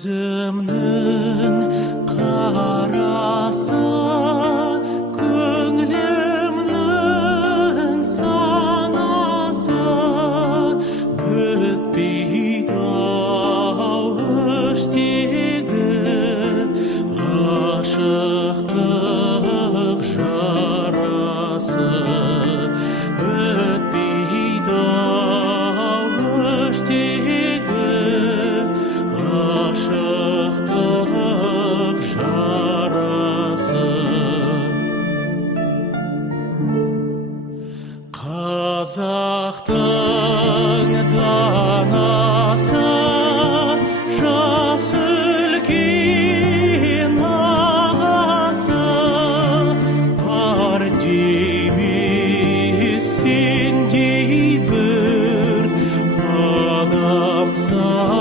Көзімнің қарасы, көңілімнің санасы, бітпейді-ау іштегі ғашықтық жарасы. Бітпейді-ау іштегі ғашықтық жарасы. Қазақтың данасы, жас үлкен ағасы, бар дейміз сендей бір адамса.